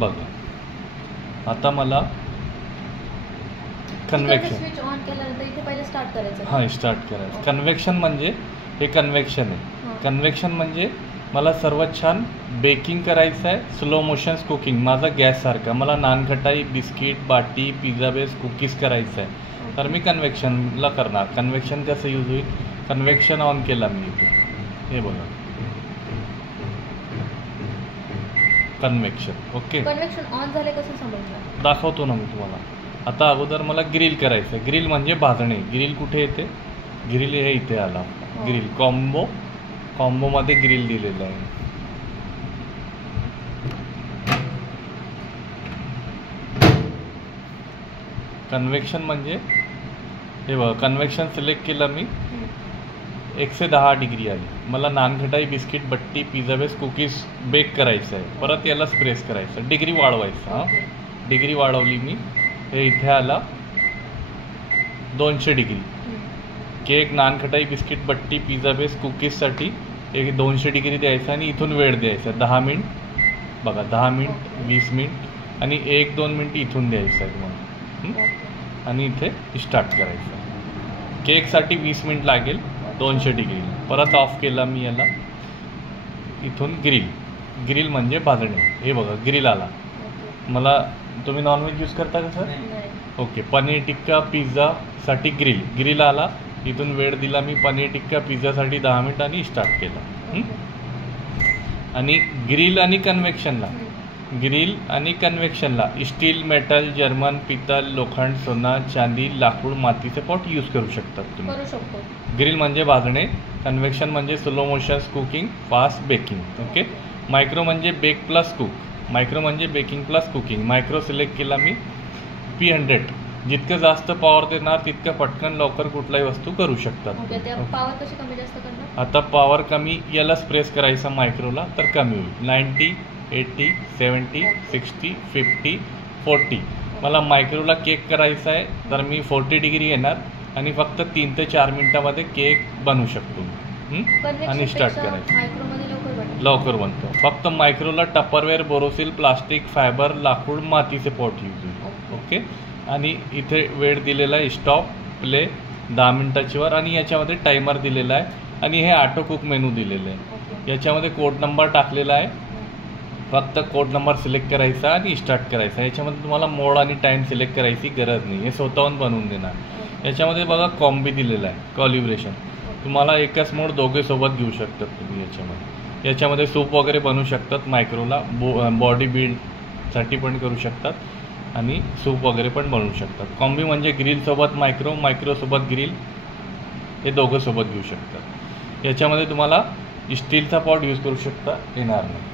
बघा आता मला कन्व्हेक्शन स्विच ऑन केल्यानंतर इथे पहिले स्टार्ट करायचं. हां स्टार्ट करायचं. कन्व्हेक्शन म्हणजे हे कन्व्हेक्शन आहे. कन्व्हेक्शन म्हणजे मला सर्वात छान बेकिंग करायचं आहे, स्लो मोशन्स कुकिंग. माझा गॅससारखा मला नानखटाई, बिस्किट, बाटी, पिझ्झा बेस कुकीज करायचं आहे, तर मी कन्व्हेक्शनला करणार. कन्व्हेक्शन कसं यूज होईल? कन्व्हेक्शन ऑन केला मी इथे, हे बघा कन्व्हेक्शन. ओके, कन्व्हेक्शन ऑन झाले कसं समजणार? दाखवतो ना मी तुम्हाला. आता अगोदर मला ग्रिल करायचं आहे. ग्रिल म्हणजे भाजणे. ग्रिल कुठे येते? ग्रिल हे इथे आला. ग्रिल कॉम्बोमध्ये ग्रिल दिलेलं आहे. कन्व्हेक्शन म्हणजे हे बघा, कन्व्हेक्शन सिलेक्ट केलं मी, 1 से 10 डिग्री आली. मला नानखटाई, बिस्किट, बट्टी, पिझ्झा बेस, कुकीज बेक करायचं आहे. परत याला प्रेस करायचं, डिग्री वाढवायचं. हां डिग्री वाढवली मी, हे इथे आला 200 डिग्री. केक, नानखटाई, बिस्किट, बट्टी, पिझ्झा बेस, कुकीजसाठी एक 200 डिग्री द्यायचं आणि इथून वेळ द्यायचा 10 मिनिट. बघा 10 मिनिट, 20 मिनिट आणि 1-2 मिनिट इथून द्यायचं आहे तुम्हाला. आणि इथे स्टार्ट करायचं. केकसाठी 20 मिनिट लागेल 200 डिग्री. परत ऑफ केला मी याला. इथून ग्रिल म्हणजे भाजणे. हे बघा ग्रिल आला. मला तुम्ही नॉनव्हेज यूज करता का sir? Okay, paneer tikka पिझ्झासाठी grill आला. इथून वेळ दिला मी पनीर टिक्का पिझ्झासाठी 10 मिनिट आणि स्टार्ट केला. आणि ग्रिल आणि कन्व्हेक्शनला स्टील, मेटल, जर्मन, पितल, लोखंड, सोना, चांदी, लाकूड, मातीचे पॉट यूज करू शकतात तुम्ही. करू शकतो. ग्रिल म्हणजे भाजणे, कन्व्हेक्शन म्हणजे slow motions cooking, fast baking. Okay, micro म्हणजे बेक प्लस कुक. मायक्रो म्हणजे baking plus cooking. Micro select केला मी, P100. जितकं जास्त पॉवर देणार तितकं पटकन लवकर कुठलाही वस्तू करू शकतात. पॉवर कशी कमी जास्त करणार? आता पॉवर कमी, यालाच प्रेस करायचा मायक्रोला तर कमी होईल. 90, 80, 70, 60, 50, 40. मला मायक्रोला केक करायचा आहे तर मी 40 डिग्री येणार आणि फक्त 3 ते 4 मिनिटामध्ये केक बनवू शकतो आणि स्टार्ट करायचं. लवकर बनतो. फक्त मायक्रोला टपरवेअर, बोरोसिल, प्लास्टिक, फायबर, लाकूड, मातीचे पॉट यूज होईल. ओके, आणि इथे वेळ दिलेला आहे स्टॉप, प्ले 10 मिनिटाची वर. आणि याच्यामध्ये टायमर दिलेला आहे आणि हे ऑटो कुक मेनू दिलेलं आहे. याच्यामध्ये कोड नंबर टाकलेला आहे. फक्त कोड नंबर सिलेक्ट करायचा आणि स्टार्ट करायचा. याच्यामध्ये तुम्हाला मोड आणि टाईम सिलेक्ट करायची गरज नाही, हे स्वतःहून बनवून देणार. याच्यामध्ये बघा कॉम्बी दिलेला आहे, कॉलिब्रेशन. तुम्हाला एकच मोड दोघे सोबत घेऊ शकतात तुम्ही. याच्यामध्ये सूप वगैरे बनवू शकतात. मायक्रोला बॉडी बिल्डसाठी पण करू शकतात आणि सूप वगैरे पण बनवू शकतात. कॉम्बी म्हणजे ग्रिलसोबत मायक्रोसोबत ग्रिल, हे दोघं सोबत घेऊ शकतात. याच्यामध्ये तुम्हाला स्टीलचा पॉट यूज करू शकता येणार नाही.